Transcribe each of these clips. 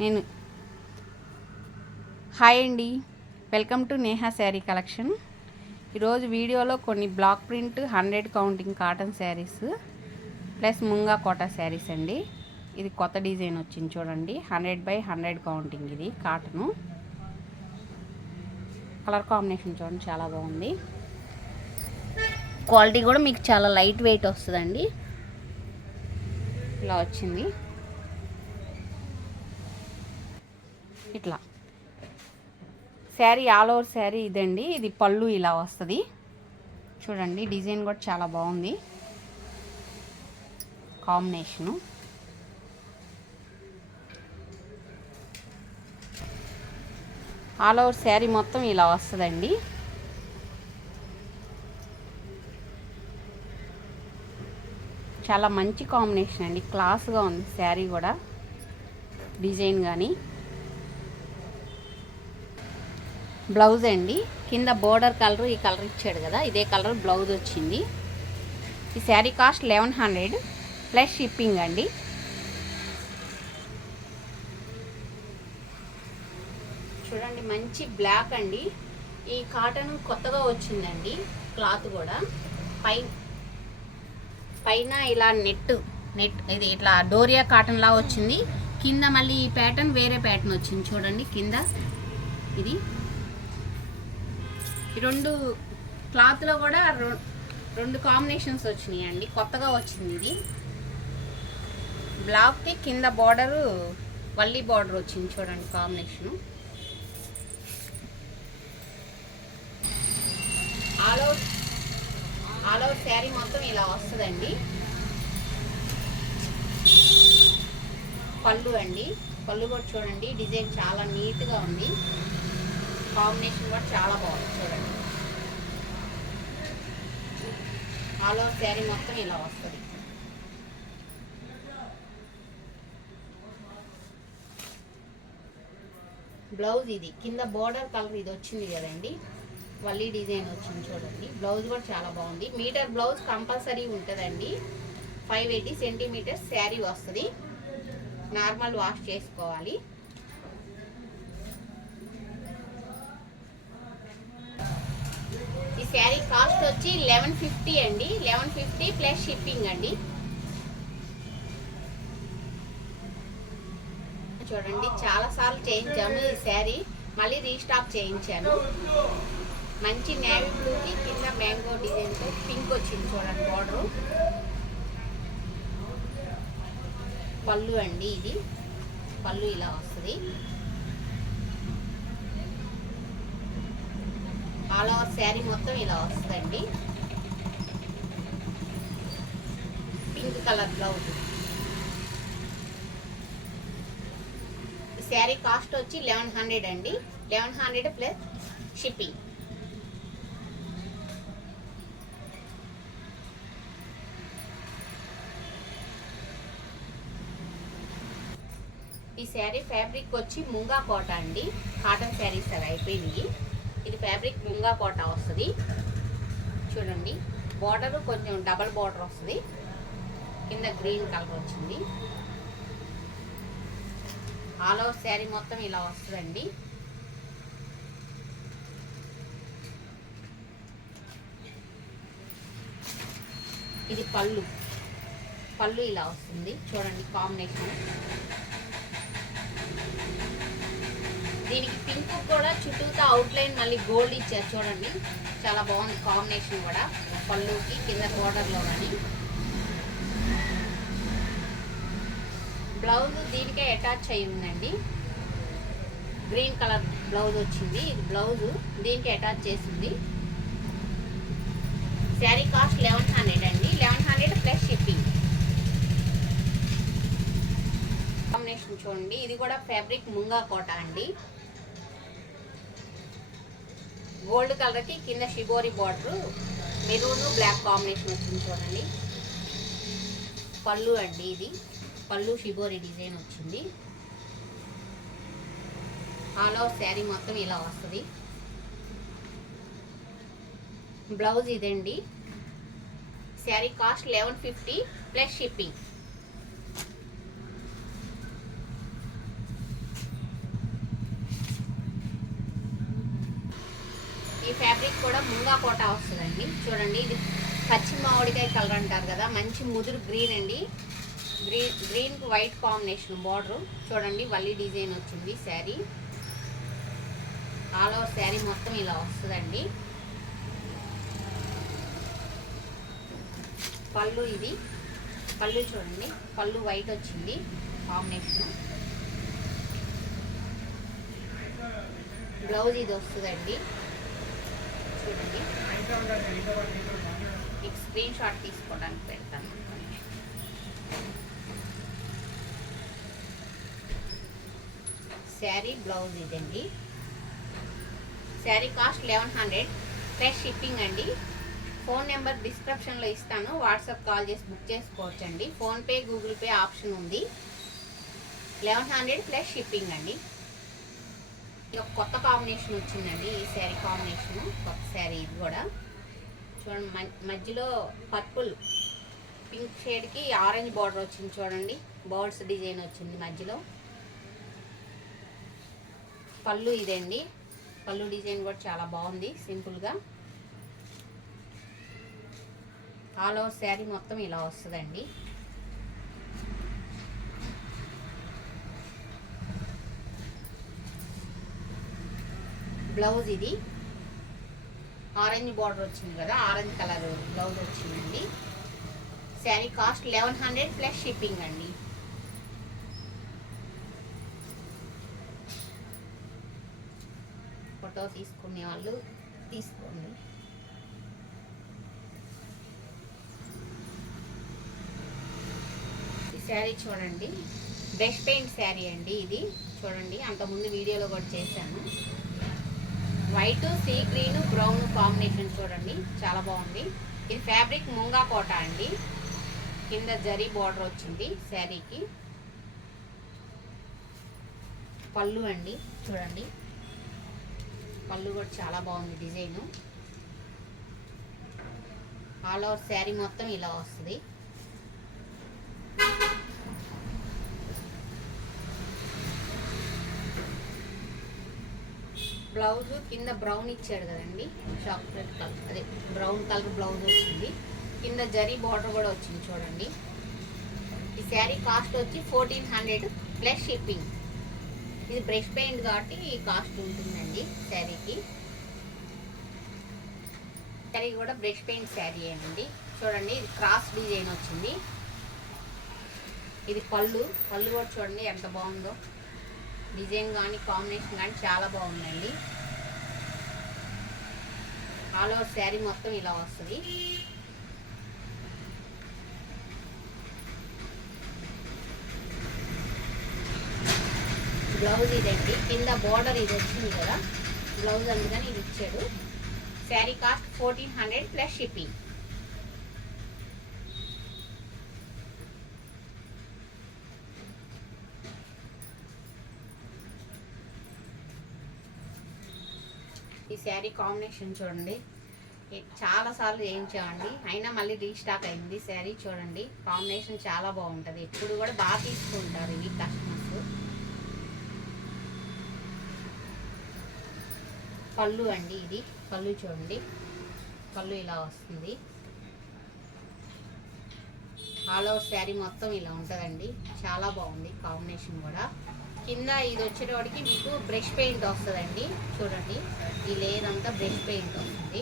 నేను హాయ్ అండి, welcome to Neha sari collection. ఈరోజు వీడియోలో కొన్ని block print 100 counting cotton saris plus munga kota saris అండి. ఇది కొత్త డిజైన్ వచ్చింది చూడండి, 100/100 కౌంటింగ్. ఇది కాటను కలర్ కాంబినేషన్ చూడండి, చాలా బాగుంది. క్వాలిటీ కూడా మీకు చాలా లైట్ వెయిట్ వస్తుందండి. ఇలా వచ్చింది, ఇట్లా శారీ ఆల్ ఓవర్ శారీ ఇదండి. ఇది పళ్ళు ఇలా వస్తుంది చూడండి. డిజైన్ కూడా చాలా బాగుంది, కాంబినేషను. ఆల్ ఓవర్ శారీ మొత్తం ఇలా వస్తుందండి. చాలా మంచి కాంబినేషన్ అండి, క్లాస్గా ఉంది శారీ కూడా, డిజైన్ కానీ. బ్లౌజ్ అండి, కింద బోర్డర్ కలర్ ఈ కలర్ ఇచ్చాడు కదా, ఇదే కలర్ బ్లౌజ్ వచ్చింది. ఈ శారీ కాస్ట్ 1100 ప్లస్ షిప్పింగ్ అండి. చూడండి, మంచి బ్లాక్ అండి. ఈ కాటన్ కొత్తగా వచ్చిందండి, క్లాత్ కూడా. పైన ఇలా నెట్ ఇది ఇట్లా డోరియా కాటన్ లా వచ్చింది. కింద మళ్ళీ ఈ ప్యాటర్న్ వేరే ప్యాటర్న్ వచ్చింది చూడండి. కింద ఇది ఈ రెండు క్లాత్లో కూడా రెండు కాంబినేషన్స్ వచ్చినాయి అండి, కొత్తగా వచ్చింది. ఇది బ్లాక్కి కింద బార్డరు వల్లి బార్డర్ వచ్చింది చూడండి, కాంబినేషను. ఆల్ ఓవర్ శారీ మొత్తం ఇలా వస్తుందండి. పళ్ళు అండి, పళ్ళు కూడా చూడండి, డిజైన్ చాలా నీట్గా ఉంది. కాంబినేషన్ కూడా చాలా బాగుంది చూడండి. ఆల్ ఓవర్ శారీ మొత్తం ఇలా వస్తుంది. బ్లౌజ్ ఇది కింద బోర్డర్ కలర్ ఇది వచ్చింది కదండి, వల్లి డిజైన్ వచ్చింది చూడండి. బ్లౌజ్ కూడా చాలా బాగుంది. మీటర్ బ్లౌజ్ కంపల్సరీ ఉంటుందండి. 580 సెంటీమీటర్స్ శారీ వస్తుంది. నార్మల్ వాష్ చేసుకోవాలి. ఈ శారీ కాస్ట్ వచ్చి 1150 అండి. 1150 ప్లస్ షిప్పింగ్ అండి. చూడండి, చాలా సార్లు చేయించాము ఈ శారీ, మళ్ళీ రీస్టాక్ చేయించాను. మంచి నేవీ బ్లూకి కింద మ్యాంగో డిజైన్తో పింక్ వచ్చింది చూడండి బార్డరు. పళ్ళు అండి, ఇది పళ్ళు ఇలా వస్తుంది. ఆల్ ఓవర్ శారీ మొత్తం ఇలా వస్తుందండి. Pink colour blouse. Sari cost వచ్చి 1100 అండి. 1100 ప్లస్ షిప్పింగ్. ఈ శారీ ఫ్యాబ్రిక్ వచ్చి ముంగా కోట అండి. కాటన్ శారీస్ అవి అయిపోయినాయి. ఇది ఫ్యాబ్రిక్ ముంగా కోట వస్తుంది చూడండి. బార్డర్ కొంచెం డబల్ బార్డర్ వస్తుంది, కింద గ్రీన్ కలర్ వచ్చింది. ఆల్ ఓవర్ శారీ మొత్తం ఇలా వస్తుందండి. ఇది పళ్ళు ఇలా వస్తుంది చూడండి, కాంబినేషన్. దీనికి పింక్ కూడా చుట్టూతో అవుట్లైన్ మళ్ళీ గోల్డ్ ఇచ్చారు చూడండి, చాలా బాగుంది కాంబినేషన్ కూడా. పళ్ళుకి కింద బోర్డర్లో కానీ. బ్లౌజ్ దీనికే అటాచ్ అయి ఉందండి. గ్రీన్ కలర్ బ్లౌజ్ వచ్చింది. ఇది బ్లౌజ్ దీనికి అటాచ్ చేసింది. శారీ కాస్ట్ 1100 అండి. 1100 ప్లస్ షిప్పింగ్. కాంబినేషన్ చూడండి, ఇది కూడా ఫ్యాబ్రిక్ ముంగా కోట అండి. గోల్డ్ కలర్కి కింద shibori border, maroon black combination వచ్చింది చూడండి. పళ్ళు అండి, ఇది పళ్ళు షిబోరి డిజైన్ వచ్చింది. ఆల్ ఓవర్ శారీ మొత్తం ఇలా వస్తుంది. బ్లౌజ్ ఇదండి. Sari cost 1150 plus shipping. Fabric కూడా ముంగా కోట వస్తుందండి. చూడండి, ఇది పచ్చి మామిడికాయ కలర్ అంటారు కదా, మంచి ముదురు గ్రీన్ అండి. గ్రీన్కి వైట్ కాంబినేషన్ బార్డర్. చూడండి, వల్లి డిజైన్ వచ్చింది శారీ. ఆల్ ఓవర్ శారీ మొత్తం ఇలా వస్తుందండి. పళ్ళు, ఇది పళ్ళు చూడండి, పళ్ళు వైట్ వచ్చింది కాంబినేషన్. బ్లౌజ్ ఇది వస్తుందండి. చూడండి, మీకు స్క్రీన్ షాట్ తీసుకోవడానికి పెడతాను. శారీ బ్లౌజ్ ఇదండి. శారీ కాస్ట్ 1100 ప్లస్ షిప్పింగ్ అండి. ఫోన్ నెంబర్ డిస్క్రిప్షన్లో ఇస్తాను, వాట్సాప్ కాల్ చేసి బుక్ చేసుకోవచ్చండి. ఫోన్పే, గూగుల్ పే ఆప్షన్ ఉంది. 1100 ప్లస్ షిప్పింగ్ అండి. ఇది ఒక కొత్త కాంబినేషన్ వచ్చిందండి, ఈ శారీ కాంబినేషను కొత్త శారీ. ఇది కూడా చూడండి, మధ్యలో పర్పుల్ పింక్ షేడ్కి ఆరెంజ్ బార్డర్ వచ్చింది. చూడండి, బర్డ్స్ డిజైన్ వచ్చింది మధ్యలో. పళ్ళు ఇదండి, పళ్ళు డిజైన్ కూడా చాలా బాగుంది, సింపుల్గా. ఆల్ ఓవర్ శారీ మొత్తం ఇలా వస్తుందండి. బ్లౌజ్ ఇది ఆరెంజ్ బార్డర్ వచ్చింది కదా, ఆరెంజ్ కలర్ బ్లౌజ్ వచ్చిందండి. శారీ కాస్ట్ 1100 ప్లస్ షిప్పింగ్ అండి. ఫోటో తీసుకునే వాళ్ళు తీసుకోండి. ఈ శారీ చూడండి, బ్రష్ పెయింట్ శారీ అండి. ఇది చూడండి, అంతకుముందు వీడియోలో కూడా చేశాను. White, sea green, brown combination చూడండి, చాలా బాగుంది. ఇది ఫ్యాబ్రిక్ ముంగా కోట అండి. కింద జరీ బార్డర్ వచ్చింది శారీకి. పళ్ళు అండి, చూడండి, పళ్ళు కూడా చాలా బాగుంది డిజైను. ఆల్ ఓవర్ శారీ మొత్తం ఇలా వస్తుంది. బ్లౌజ్ కింద బ్రౌన్ ఇచ్చాడు కదండి, చాక్లెట్ కలర్, అదే బ్రౌన్ కలర్ బ్లౌజ్ వచ్చింది. కింద జరీ బార్డర్ కూడా వచ్చింది చూడండి. ఈ శారీ కాస్ట్ వచ్చి 1400 ప్లస్ షిప్పింగ్. ఇది బ్రష్ పెయింట్ కాబట్టి ఈ కాస్ట్ ఉంటుందండి శారీకి. శారీ కూడా బ్రష్ పెయింట్ శారీ అండి. చూడండి, ఇది క్రాస్ డిజైన్ వచ్చింది. ఇది పళ్ళు కూడా చూడండి ఎంత బాగుందో. డిజైన్ కానీ కాంబినేషన్ కానీ చాలా బాగుందండి. ఆల్ ఓవర్ శారీ మొత్తం ఇలా వస్తుంది. బ్లౌజ్ ఇదండి, కింద బార్డర్ ఇది వచ్చింది కదా బ్లౌజ్, అందుకని ఇది ఇచ్చాడు. Sari cost 1400 plus shipping. ఈ శారీ కాంబినేషన్ చూడండి, చాలాసార్లు చేయించామండి, అయినా మళ్ళీ రీస్టాక్ అయింది శారీ. చూడండి, కాంబినేషన్ చాలా బాగుంటుంది, ఎప్పుడు కూడా బాగా తీసుకుంటారు ఇవి కస్టమర్స్. పళ్ళు అండి, ఇది పళ్ళు చూడండి, పళ్ళు ఇలా వస్తుంది. ఆల్ ఓవర్ శారీ మొత్తం ఇలా ఉంటుందండి, చాలా బాగుంది కాంబినేషన్ కూడా. కింద ఇది వచ్చేటప్పటికి మీకు బ్రష్ పెయింట్ వస్తుందండి. చూడండి, ఈ లేయర్ అంతా బ్రష్ పెయింట్ వస్తుంది.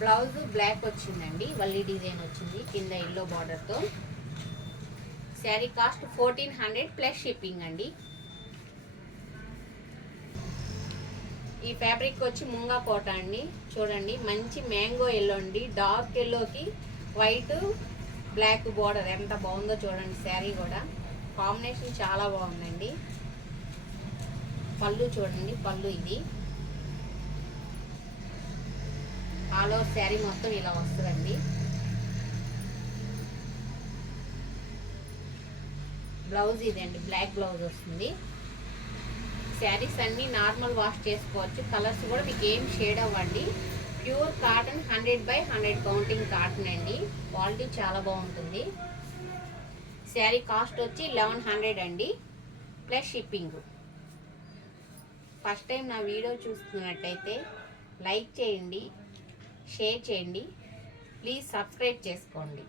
బ్లౌజ్ బ్లాక్ వచ్చిందండి, వల్లి డిజైన్ వచ్చింది, కింద ఎల్లో బార్డర్తో. శారీ కాస్ట్ 1400 ప్లస్ షిప్పింగ్ అండి. ఈ ఫ్యాబ్రిక్ వచ్చి ముంగా కోట అండి. చూడండి, మంచి మ్యాంగో ఎల్లో అండి, డార్క్ ఎల్లోకి వైట్ బ్లాక్ బార్డర్ ఎంత బాగుందో చూడండి. శారీ కూడా కాంబినేషన్ చాలా బాగుందండి. పళ్ళు చూడండి, పళ్ళు ఇది. ఆల్ ఓవర్ శారీ మొత్తం ఇలా వస్తుందండి. బ్లౌజ్ ఇదండి, బ్లాక్ బ్లౌజ్ వస్తుంది. శారీస్ అన్నీ నార్మల్ వాష్ చేసుకోవచ్చు, కలర్స్ కూడా మీకు ఏం షేడ్ అవ్వండి. ప్యూర్ కాటన్ 100/100 కౌంటింగ్ కాటన్ అండి, క్వాలిటీ చాలా బాగుంటుంది. శారీ కాస్ట్ వచ్చి 1100 అండి ప్లస్ షిప్పింగ్. ఫస్ట్ టైం నా వీడియో చూస్తున్నట్టయితే లైక్ చేయండి, షేర్ చేయండి, ప్లీజ్ సబ్స్క్రైబ్ చేసుకోండి.